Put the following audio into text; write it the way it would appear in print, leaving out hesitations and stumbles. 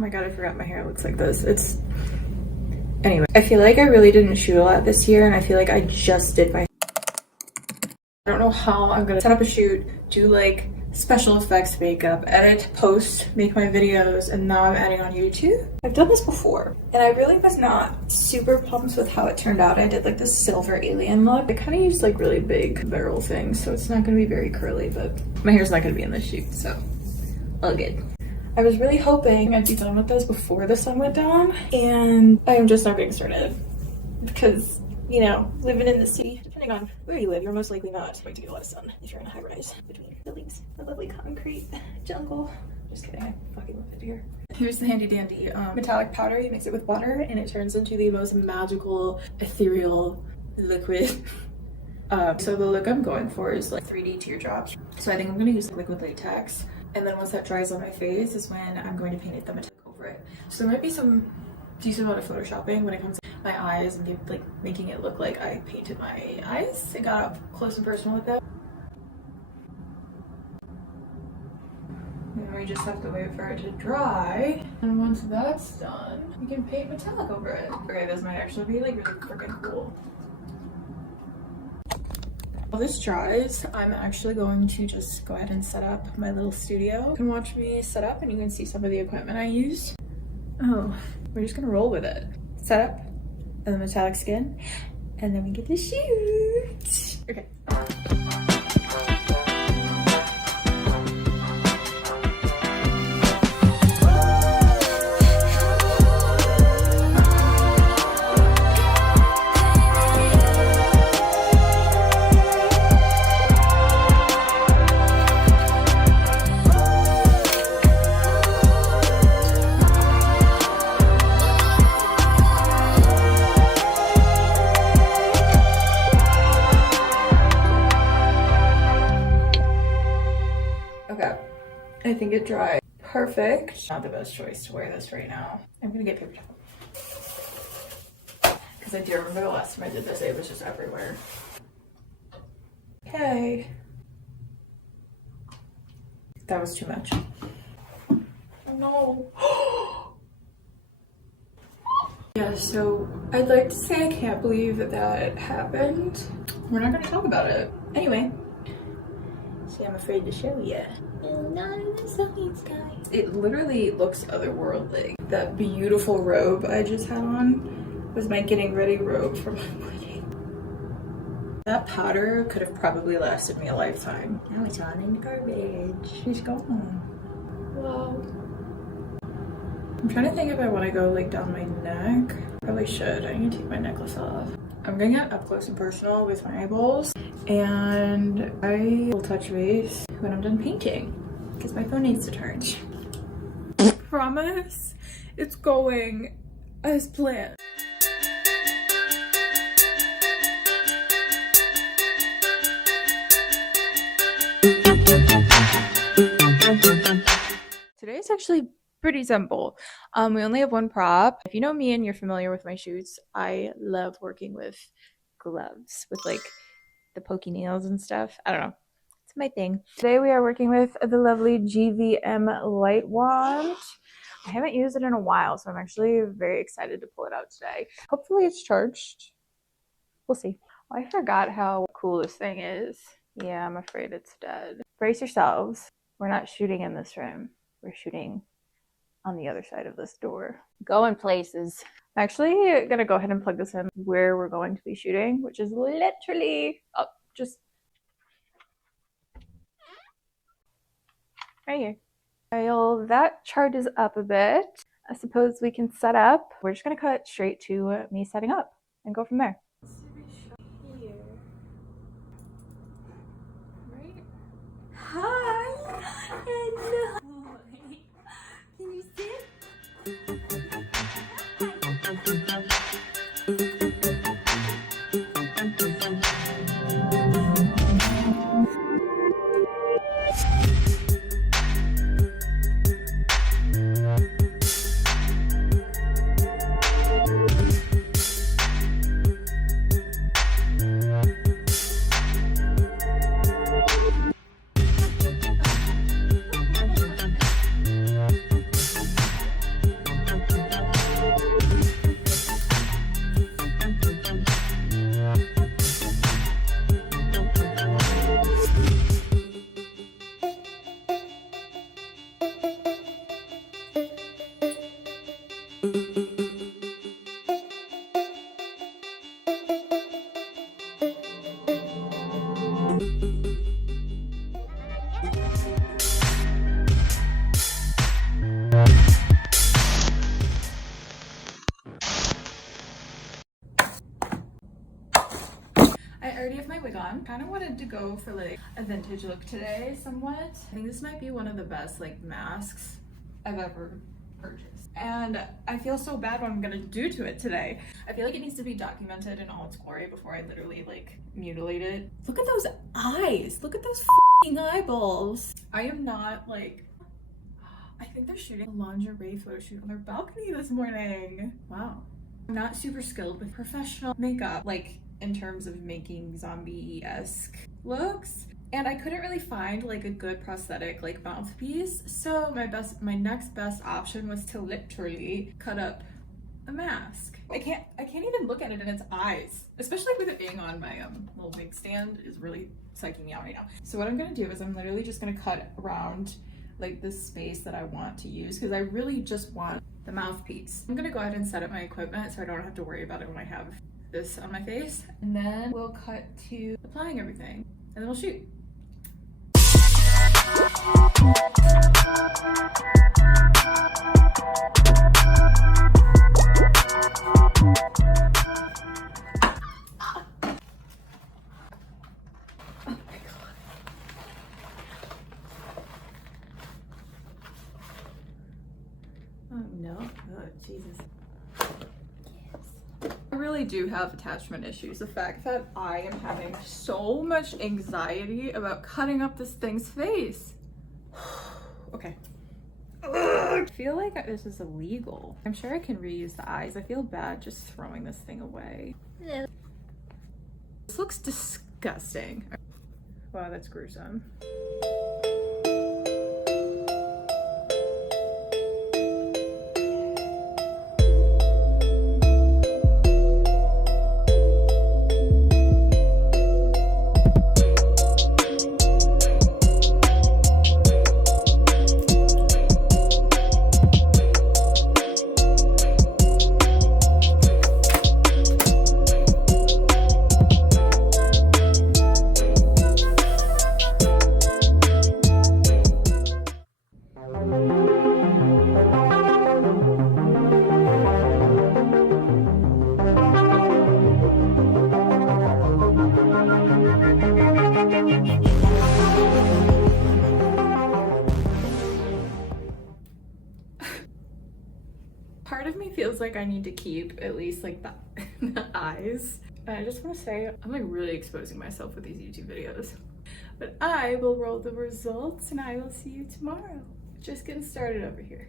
Oh my god, I forgot my hair looks like this. Anyway, I feel like I really didn't shoot a lot this year, and I feel like I just did my... I don't know how I'm gonna set up a shoot, do like special effects makeup, edit, post, make my videos, and now I'm adding on YouTube. I've done this before, and I really was not super pumped with how it turned out. I did like this silver alien look. I kind of used like really big barrel things, so it's not gonna be very curly, but my hair's not gonna be in this shoot, so all good. I was really hoping I'd be done with this before the sun went down, and I am just now getting started because, you know, living in the city, depending on where you live, you're most likely not going to get a lot of sun if you're in a high rise between the leaves, the lovely concrete jungle. Just kidding, I fucking love it here. Here's the handy dandy metallic powder. You mix it with water and it turns into the most magical, ethereal liquid. So the look I'm going for is like 3D teardrops. So I think I'm gonna use liquid latex. And then once that dries on my face is when I'm going to paint the metallic over it. So there might be some decent amount of photoshopping when it comes to my eyes and like making it look like I painted my eyes. I got up close and personal with that. And we just have to wait for it to dry. And once that's done, we can paint metallic over it. Okay, this might actually be like really freaking cool. While this dries, I'm actually going to just go ahead and set up my little studio. You can watch me set up and you can see some of the equipment I used. Oh, we're just gonna roll with it. Set up, and the metallic skin, and then we get to shoot. Okay. I think it dried perfect. Not the best choice to wear this right now. I'm gonna get paper towel. Because I do remember the last time I did this, it was just everywhere. Okay. That was too much. Oh no. Yeah, so I'd like to say I can't believe that that happened. We're not gonna talk about it. Anyway. See, I'm afraid to show you. It literally looks otherworldly. That beautiful robe I just had on was my getting ready robe for my wedding. That powder could have probably lasted me a lifetime. Now it's on in the garbage. She's gone. Wow. I'm trying to think if I want to go like down my neck. Probably should. I need to take my necklace off. I'm gonna get up close and personal with my eyeballs, and I will touch base when I'm done painting because my phone needs to charge. Promise it's going as planned. Today's actually pretty simple. We only have one prop. If you know me and you're familiar with my shoots, I love working with gloves with like the pokey nails and stuff. I don't know. It's my thing. Today we are working with the lovely GVM light wand. I haven't used it in a while, so I'm actually very excited to pull it out today. Hopefully it's charged. We'll see. Oh, I forgot how cool this thing is. Yeah, I'm afraid it's dead. Brace yourselves. We're not shooting in this room. We're shooting on the other side of this door. Going places. I'm actually gonna go ahead and plug this in where we're going to be shooting, which is literally just right here. While that charges up a bit, I suppose we can set up. We're just gonna cut straight to me setting up and go from there. Here. Right? Hi! Hello! Can you sit? my wig on. Kind of wanted to go for like a vintage look today somewhat. I think this might be one of the best like masks I've ever purchased. And I feel so bad what I'm gonna do to it today. I feel like it needs to be documented in all its glory before I literally like mutilate it. Look at those eyes. Look at those f***ing eyeballs. I am not like, I think they're shooting a lingerie photo shoot on their balcony this morning. Wow. I'm not super skilled with professional makeup, like in terms of making zombie-esque looks. And I couldn't really find like a good prosthetic like mouthpiece. So my next best option was to literally cut up a mask. I can't even look at it in its eyes, especially with it being on my little wig stand is really psyching me out right now. So what I'm gonna do is I'm literally just gonna cut around like this space that I want to use because I really just want the mouthpiece. I'm gonna go ahead and set up my equipment so I don't have to worry about it when I have this on my face. And then we'll cut to applying everything and then we'll shoot. Oh no, oh Jesus. Yes. I really do have attachment issues. The fact that I am having so much anxiety about cutting up this thing's face. Okay. I feel like this is illegal. I'm sure I can reuse the eyes. I feel bad just throwing this thing away. Yeah. This looks disgusting. Wow, that's gruesome. Part of me feels like I need to keep at least like the eyes. And I just want to say I'm like really exposing myself with these YouTube videos. But I will roll the results and I will see you tomorrow. Just getting started over here.